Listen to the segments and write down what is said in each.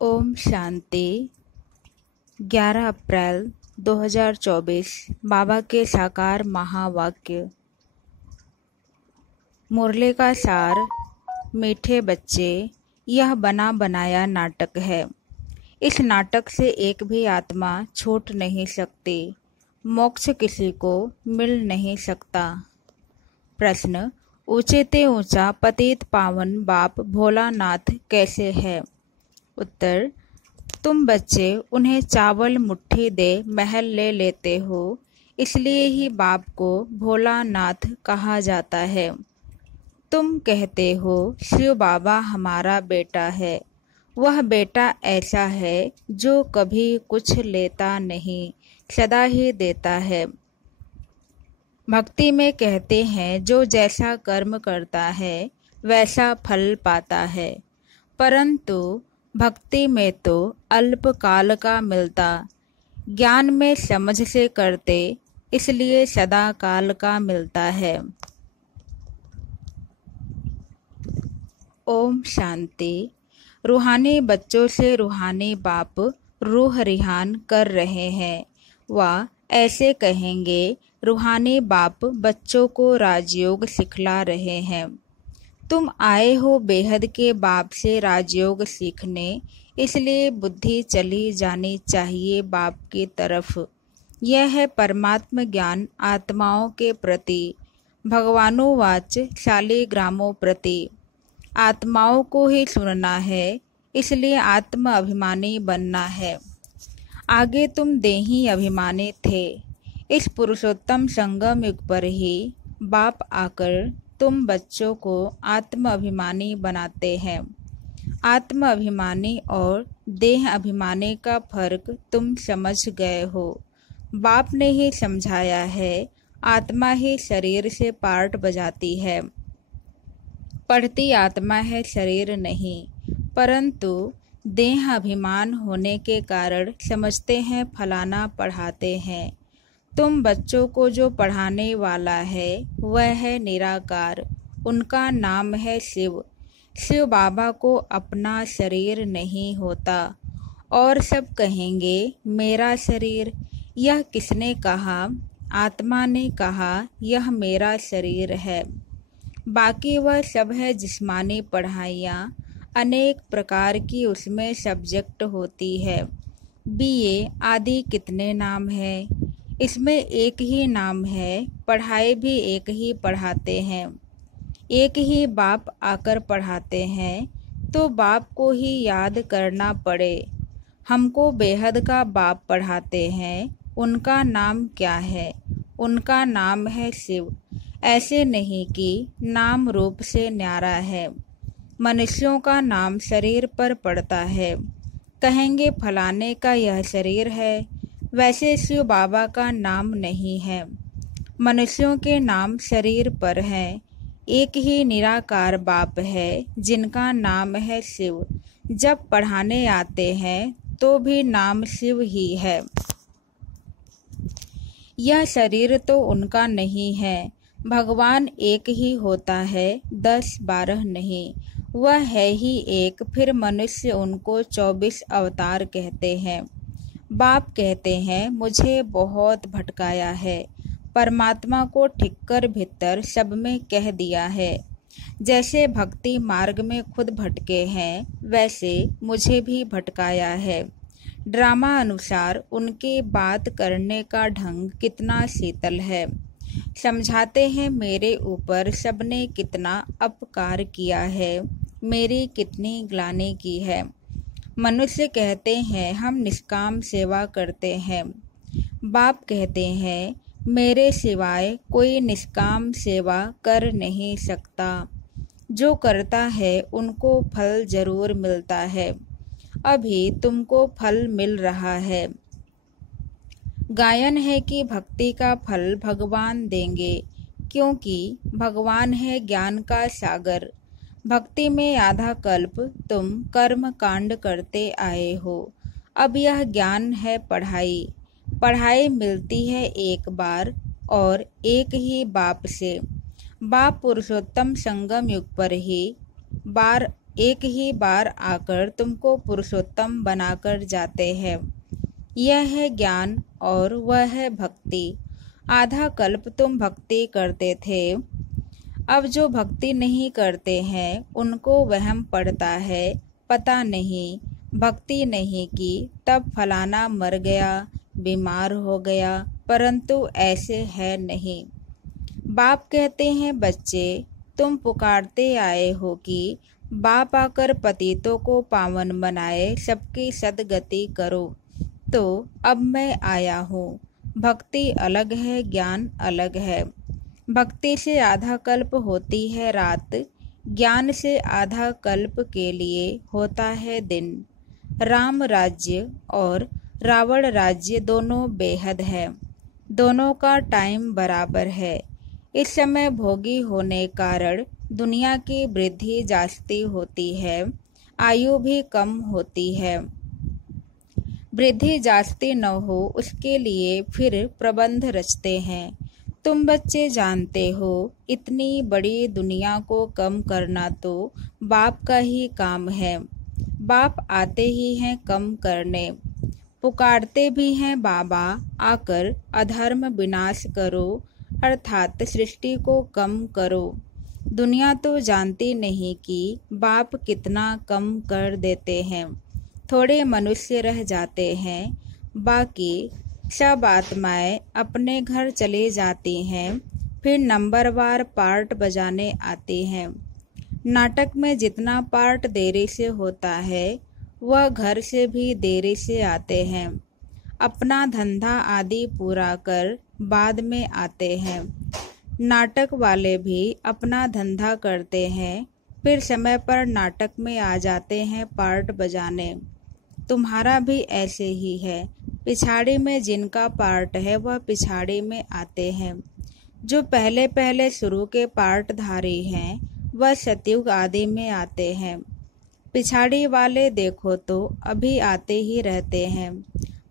ओम शांति। 11 अप्रैल 2024 बाबा के साकार महावाक्य। मुरली का सार। मीठे बच्चे, यह बना बनाया नाटक है। इस नाटक से एक भी आत्मा छूट नहीं सकती। मोक्ष किसी को मिल नहीं सकता। प्रश्न, ऊंचे ते ऊंचा पतित पावन बाप भोलानाथ कैसे है? उत्तर, तुम बच्चे उन्हें चावल मुट्ठी दे महल ले लेते हो, इसलिए ही बाप को भोलानाथ कहा जाता है। तुम कहते हो शिव बाबा हमारा बेटा है। वह बेटा ऐसा है जो कभी कुछ लेता नहीं, सदा ही देता है। भक्ति में कहते हैं जो जैसा कर्म करता है वैसा फल पाता है, परंतु भक्ति में तो अल्प काल का मिलता। ज्ञान में समझ से करते, इसलिए सदा काल का मिलता है। ओम शांति। रूहानी बच्चों से रूहानी बाप रूह रिहान कर रहे हैं। वह ऐसे कहेंगे, रूहानी बाप बच्चों को राजयोग सिखला रहे हैं। तुम आए हो बेहद के बाप से राजयोग सीखने, इसलिए बुद्धि चली जानी चाहिए बाप की तरफ। यह है परमात्म ज्ञान आत्माओं के प्रति। भगवानुवाच शालिग्रामों प्रति। आत्माओं को ही सुनना है, इसलिए आत्म अभिमानी बनना है। आगे तुम देही अभिमानी थे। इस पुरुषोत्तम संगम युग पर ही बाप आकर तुम बच्चों को आत्म अभिमानी बनाते हैं। आत्म अभिमानी और देह अभिमानी का फर्क तुम समझ गए हो। बाप ने ही समझाया है, आत्मा ही शरीर से पार्ट बजाती है। पढ़ती आत्मा है, शरीर नहीं। परंतु देह अभिमान होने के कारण समझते हैं फलाना पढ़ाते हैं। तुम बच्चों को जो पढ़ाने वाला है वह है निराकार, उनका नाम है शिव। शिव बाबा को अपना शरीर नहीं होता। और सब कहेंगे मेरा शरीर। यह किसने कहा? आत्मा ने कहा यह मेरा शरीर है। बाकी वह सब है जिस्मानी पढ़ाइयाँ, अनेक प्रकार की उसमें सब्जेक्ट होती है। बीए आदि कितने नाम है? इसमें एक ही नाम है, पढ़ाई भी एक ही पढ़ाते हैं। एक ही बाप आकर पढ़ाते हैं, तो बाप को ही याद करना पड़े। हमको बेहद का बाप पढ़ाते हैं, उनका नाम क्या है? उनका नाम है शिव। ऐसे नहीं कि नाम रूप से न्यारा है। मनुष्यों का नाम शरीर पर पड़ता है, कहेंगे फलाने का यह शरीर है। वैसे शिव बाबा का नाम नहीं है। मनुष्यों के नाम शरीर पर हैं। एक ही निराकार बाप है जिनका नाम है शिव। जब पढ़ाने आते हैं तो भी नाम शिव ही है। यह शरीर तो उनका नहीं है। भगवान एक ही होता है, 10-12 नहीं। वह है ही एक, फिर मनुष्य उनको 24 अवतार कहते हैं। बाप कहते हैं मुझे बहुत भटकाया है। परमात्मा को ठीक कर भीतर सब में कह दिया है। जैसे भक्ति मार्ग में खुद भटके हैं, वैसे मुझे भी भटकाया है। ड्रामा अनुसार उनके बात करने का ढंग कितना शीतल है। समझाते हैं मेरे ऊपर सबने कितना अपकार किया है, मेरी कितनी ग्लानि की है। मनुष्य कहते हैं हम निष्काम सेवा करते हैं। बाप कहते हैं मेरे सिवाय कोई निष्काम सेवा कर नहीं सकता। जो करता है उनको फल जरूर मिलता है। अभी तुमको फल मिल रहा है। गायन है कि भक्ति का फल भगवान देंगे, क्योंकि भगवान है ज्ञान का सागर। भक्ति में आधा कल्प तुम कर्म कांड करते आए हो। अब यह ज्ञान है पढ़ाई। पढ़ाई मिलती है एक बार और एक ही बाप से। बाप पुरुषोत्तम संगम युग पर ही बार एक ही बार आकर तुमको पुरुषोत्तम बनाकर जाते हैं। यह है ज्ञान और वह है भक्ति। आधा कल्प तुम भक्ति करते थे, अब जो भक्ति नहीं करते हैं उनको वहम पड़ता है, पता नहीं भक्ति नहीं की तब फलाना मर गया, बीमार हो गया, परंतु ऐसे है नहीं। बाप कहते हैं बच्चे तुम पुकारते आए हो कि बाप आकर पतितों को पावन बनाए, सबकी सदगति करो, तो अब मैं आया हूँ। भक्ति अलग है, ज्ञान अलग है। भक्ति से आधा कल्प होती है रात, ज्ञान से आधा कल्प के लिए होता है दिन। राम राज्य और रावण राज्य दोनों बेहद है, दोनों का टाइम बराबर है। इस समय भोगी होने कारण दुनिया की वृद्धि जास्ती होती है, आयु भी कम होती है। वृद्धि जास्ती न हो उसके लिए फिर प्रबंध रचते हैं। तुम बच्चे जानते हो इतनी बड़ी दुनिया को कम करना तो बाप का ही काम है। बाप आते ही हैं कम करने, पुकारते भी हैं बाबा आकर अधर्म विनाश करो, अर्थात सृष्टि को कम करो। दुनिया तो जानती नहीं कि बाप कितना कम कर देते हैं। थोड़े मनुष्य रह जाते हैं, बाकी सब आत्माएं अपने घर चले जाती हैं, फिर नंबरवार पार्ट बजाने आती हैं। नाटक में जितना पार्ट देरी से होता है वह घर से भी देरी से आते हैं। अपना धंधा आदि पूरा कर बाद में आते हैं। नाटक वाले भी अपना धंधा करते हैं, फिर समय पर नाटक में आ जाते हैं पार्ट बजाने। तुम्हारा भी ऐसे ही है, पिछाड़ी में जिनका पार्ट है वह पिछाड़ी में आते हैं। जो पहले पहले शुरू के पार्टधारी हैं वह सतयुग आदि में आते हैं। पिछाड़ी वाले देखो तो अभी आते ही रहते हैं,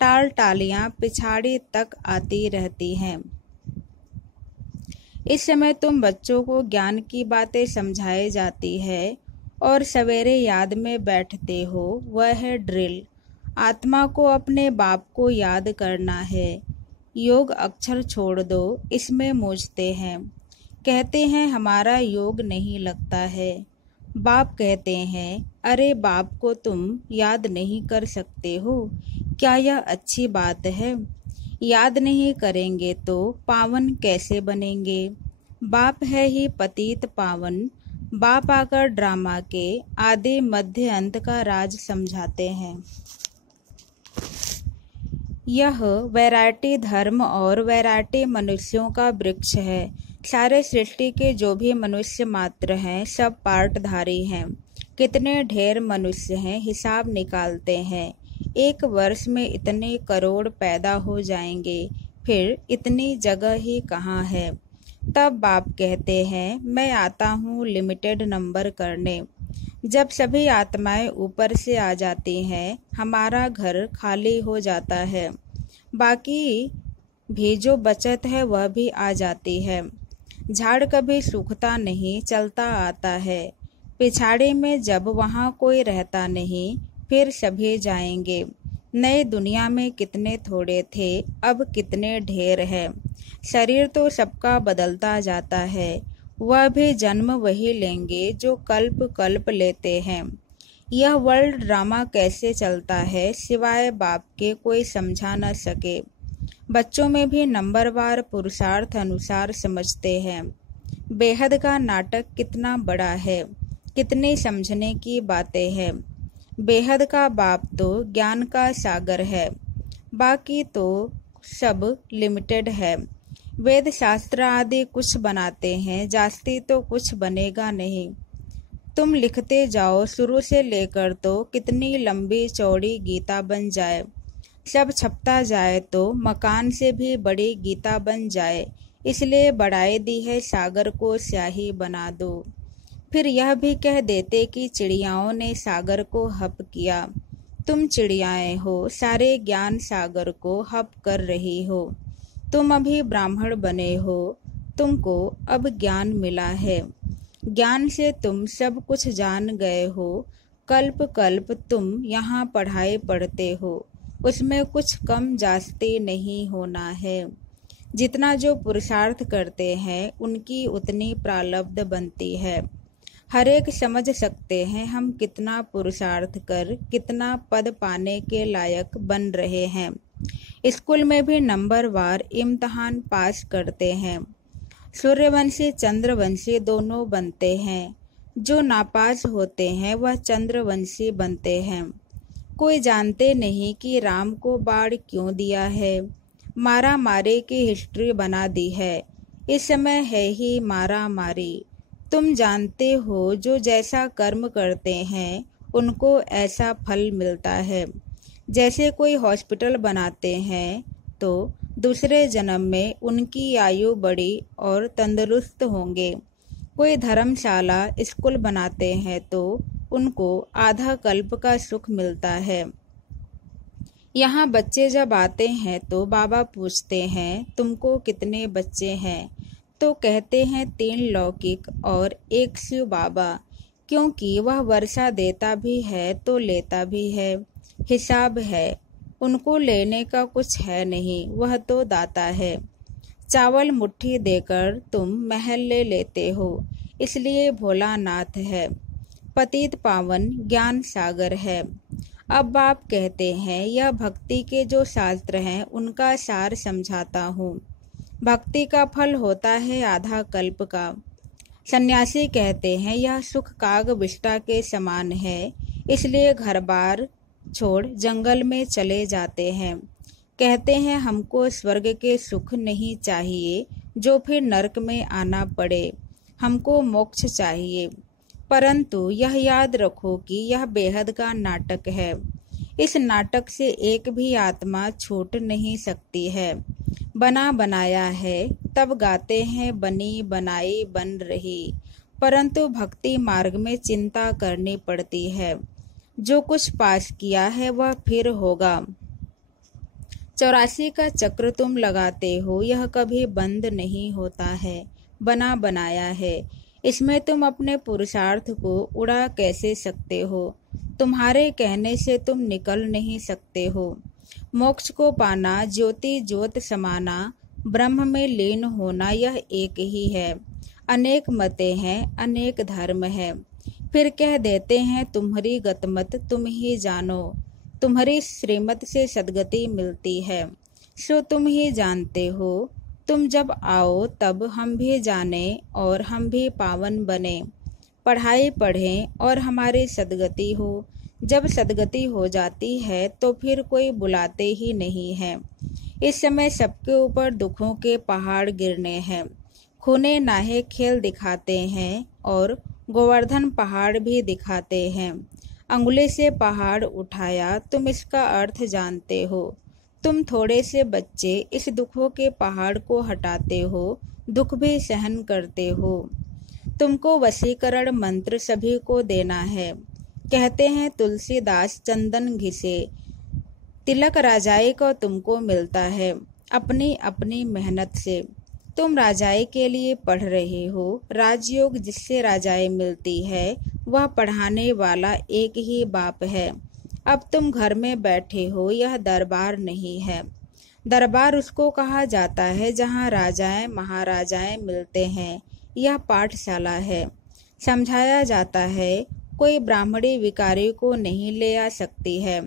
टाल टालियां पिछाड़ी तक आती रहती हैं। इस समय तुम बच्चों को ज्ञान की बातें समझाई जाती है और सवेरे याद में बैठते हो, वह है ड्रिल। आत्मा को अपने बाप को याद करना है। योग अक्षर छोड़ दो, इसमें मूझते हैं, कहते हैं हमारा योग नहीं लगता है। बाप कहते हैं अरे बाप को तुम याद नहीं कर सकते हो, क्या यह अच्छी बात है? याद नहीं करेंगे तो पावन कैसे बनेंगे? बाप है ही पतित पावन। बाप आकर ड्रामा के आदि मध्य अंत का राज समझाते हैं। यह वैरायटी धर्म और वैरायटी मनुष्यों का वृक्ष है। सारे सृष्टि के जो भी मनुष्य मात्र हैं सब पार्टधारी हैं। कितने ढेर मनुष्य हैं हिसाब निकालते हैं। एक वर्ष में इतने करोड़ पैदा हो जाएंगे, फिर इतनी जगह ही कहाँ है? तब बाप कहते हैं मैं आता हूँ लिमिटेड नंबर करने। जब सभी आत्माएं ऊपर से आ जाती हैं हमारा घर खाली हो जाता है, बाकी भी जो बचत है वह भी आ जाती है। झाड़ कभी सूखता नहीं, चलता आता है। पिछाड़ी में जब वहाँ कोई रहता नहीं फिर सभी जाएंगे। नए दुनिया में कितने थोड़े थे, अब कितने ढेर है। शरीर तो सबका बदलता जाता है, वह भी जन्म वही लेंगे जो कल्प कल्प लेते हैं। यह वर्ल्ड ड्रामा कैसे चलता है सिवाय बाप के कोई समझा न सके। बच्चों में भी नंबरवार पुरुषार्थ अनुसार समझते हैं। बेहद का नाटक कितना बड़ा है, कितनी समझने की बातें हैं। बेहद का बाप तो ज्ञान का सागर है, बाकी तो सब लिमिटेड है। वेद शास्त्र आदि कुछ बनाते हैं, जास्ती तो कुछ बनेगा नहीं। तुम लिखते जाओ, शुरू से लेकर तो कितनी लंबी चौड़ी गीता बन जाए। सब छपता जाए तो मकान से भी बड़ी गीता बन जाए। इसलिए बढ़ाई दी है सागर को स्याही बना दो। फिर यह भी कह देते कि चिड़ियाओं ने सागर को हप किया। तुम चिड़ियाएं हो, सारे ज्ञान सागर को हप कर रही हो। तुम अभी ब्राह्मण बने हो, तुमको अब ज्ञान मिला है। ज्ञान से तुम सब कुछ जान गए हो, कल्प कल्प तुम यहाँ पढ़ाई पढ़ते हो, उसमें कुछ कम जास्ती नहीं होना है। जितना जो पुरुषार्थ करते हैं उनकी उतनी प्रारब्ध बनती है। हर एक समझ सकते हैं हम कितना पुरुषार्थ कर कितना पद पाने के लायक बन रहे हैं। स्कूल में भी नंबरवार इम्तहान पास करते हैं। सूर्यवंशी चंद्रवंशी दोनों बनते हैं। जो नापास होते हैं वह चंद्रवंशी बनते हैं। कोई जानते नहीं कि राम को बाढ़ क्यों दिया है। मारा मारी की हिस्ट्री बना दी है। इस समय है ही मारा मारी। तुम जानते हो जो जैसा कर्म करते हैं उनको ऐसा फल मिलता है। जैसे कोई हॉस्पिटल बनाते हैं तो दूसरे जन्म में उनकी आयु बड़ी और तंदुरुस्त होंगे। कोई धर्मशाला स्कूल बनाते हैं तो उनको आधा कल्प का सुख मिलता है। यहाँ बच्चे जब आते हैं तो बाबा पूछते हैं तुमको कितने बच्चे हैं, तो कहते हैं 3 लौकिक और 1 शिव बाबा, क्योंकि वह वर्षा देता भी है तो लेता भी है। हिसाब है, उनको लेने का कुछ है नहीं, वह तो दाता है। चावल मुट्ठी देकर तुम महल ले लेते हो, इसलिए भोलानाथ है। पतित पावन ज्ञान सागर है। अब आप कहते हैं यह भक्ति के जो शास्त्र हैं उनका सार समझाता हूँ। भक्ति का फल होता है आधा कल्प का। सन्यासी कहते हैं यह सुख काग विष्टा के समान है, इसलिए घर बार छोड़ जंगल में चले जाते हैं। कहते हैं हमको स्वर्ग के सुख नहीं चाहिए जो फिर नरक में आना पड़े, हमको मोक्ष चाहिए। परंतु यह याद रखो कि यह बेहद का नाटक है। इस नाटक से एक भी आत्मा छूट नहीं सकती है। बना बनाया है तब गाते हैं बनी बनाई बन रही, परंतु भक्ति मार्ग में चिंता करनी पड़ती है। जो कुछ पास किया है वह फिर होगा। 84 का चक्र तुम लगाते हो, यह कभी बंद नहीं होता है, बना बनाया है। इसमें तुम अपने पुरुषार्थ को उड़ा कैसे सकते हो। तुम्हारे कहने से तुम निकल नहीं सकते हो। मोक्ष को पाना, ज्योति ज्योत समाना, ब्रह्म में लीन होना, यह एक ही है। अनेक मतें हैं, अनेक धर्म है, फिर कह देते हैं तुम्हारी गतमत तुम ही जानो। तुम्हारी श्रीमत से सदगति मिलती है, सो तुम ही जानते हो। तुम जब आओ तब हम भी जाने और हम भी पावन बने। पढ़ाई पढ़ें और हमारी सदगति हो। जब सदगति हो जाती है तो फिर कोई बुलाते ही नहीं है। इस समय सबके ऊपर दुखों के पहाड़ गिरने हैं। खूने नाहे खेल दिखाते हैं और गोवर्धन पहाड़ भी दिखाते हैं। अंगुली से पहाड़ उठाया, तुम इसका अर्थ जानते हो। तुम थोड़े से बच्चे इस दुखों के पहाड़ को हटाते हो, दुख भी सहन करते हो। तुमको वशीकरण मंत्र सभी को देना है। कहते हैं तुलसीदास चंदन घिसे, तिलक राजाई को तुमको मिलता है अपनी अपनी मेहनत से। तुम राजाई के लिए पढ़ रहे हो। राजयोग जिससे राजाई मिलती है वह पढ़ाने वाला एक ही बाप है। अब तुम घर में बैठे हो, यह दरबार नहीं है। दरबार उसको कहा जाता है जहाँ राजाएं महाराजाएं मिलते हैं। यह पाठशाला है। समझाया जाता है कोई ब्राह्मणी विकारी को नहीं ले आ सकती है।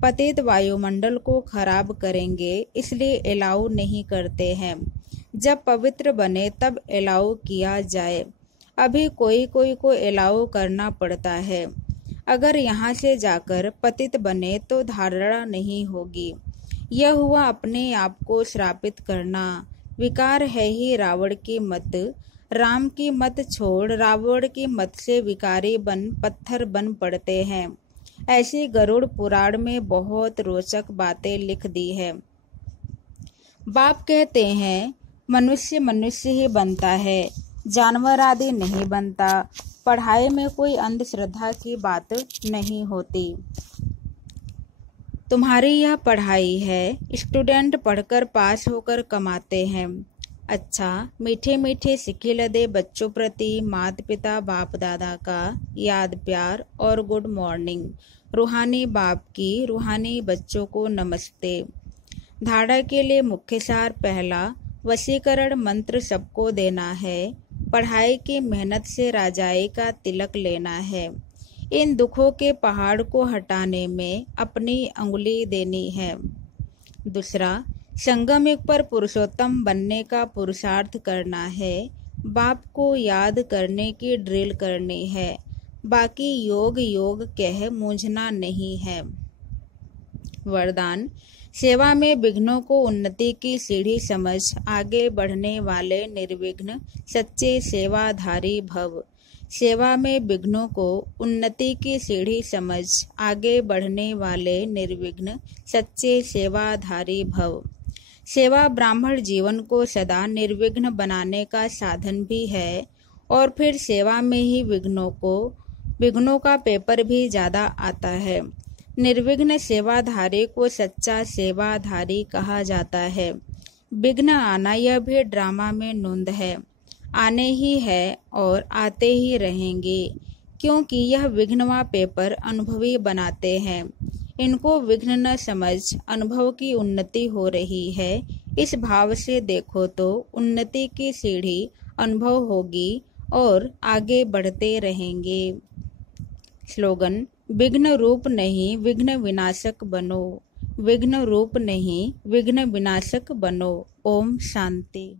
पतित वायुमंडल को खराब करेंगे इसलिए अलाउ नहीं करते हैं। जब पवित्र बने तब अलाउ किया जाए। अभी कोई कोई को अलाउ करना पड़ता है। अगर यहाँ से जाकर पतित बने तो धारणा नहीं होगी। यह हुआ अपने आप को श्रापित करना। विकार है ही रावण की मत। राम की मत छोड़ रावण की मत से विकारी बन पत्थर बन पड़ते हैं। ऐसी गरुड़ पुराण में बहुत रोचक बातें लिख दी है। बाप कहते हैं मनुष्य मनुष्य ही बनता है, जानवर आदि नहीं बनता। पढ़ाई में कोई अंधश्रद्धा की बात नहीं होती। तुम्हारी यह पढ़ाई है। स्टूडेंट पढ़कर पास होकर कमाते हैं। अच्छा, मीठे मीठे सिक्के लदे बच्चों प्रति माता पिता बाप दादा का याद प्यार और गुड मॉर्निंग। रूहानी बाप की रूहानी बच्चों को नमस्ते। धारणा के लिए मुख्य सार पहला, वशीकरण मंत्र सबको देना है। पढ़ाई की मेहनत से राजाई का तिलक लेना है। इन दुखों के पहाड़ को हटाने में अपनी अंगुली देनी है। दूसरा, संगम युग पर पुरुषोत्तम बनने का पुरुषार्थ करना है। बाप को याद करने की ड्रिल करनी है। बाकी योग योग कह मूंझना नहीं है। वरदान, सेवा में विघ्नों को उन्नति की सीढ़ी समझ आगे बढ़ने वाले निर्विघ्न सच्चे सेवाधारी भव। सेवा में विघ्नों को उन्नति की सीढ़ी समझ आगे बढ़ने वाले निर्विघ्न सच्चे सेवाधारी भव। सेवा ब्राह्मण जीवन को सदा निर्विघ्न बनाने का साधन भी है, और फिर सेवा में ही विघ्नों का पेपर भी ज्यादा आता है। निर्विघ्न सेवाधारी को सच्चा सेवाधारी कहा जाता है। विघ्न आना यह भी ड्रामा में नूंद है, आने ही है और आते ही रहेंगे, क्योंकि यह विघ्नवा पेपर अनुभवी बनाते हैं। इनको विघ्न न समझ अनुभव की उन्नति हो रही है। इस भाव से देखो तो उन्नति की सीढ़ी अनुभव होगी और आगे बढ़ते रहेंगे। स्लोगन, विघ्न रूप नहीं विघ्न विनाशक बनो। विघ्न रूप नहीं विघ्न विनाशक बनो। ओम शांति।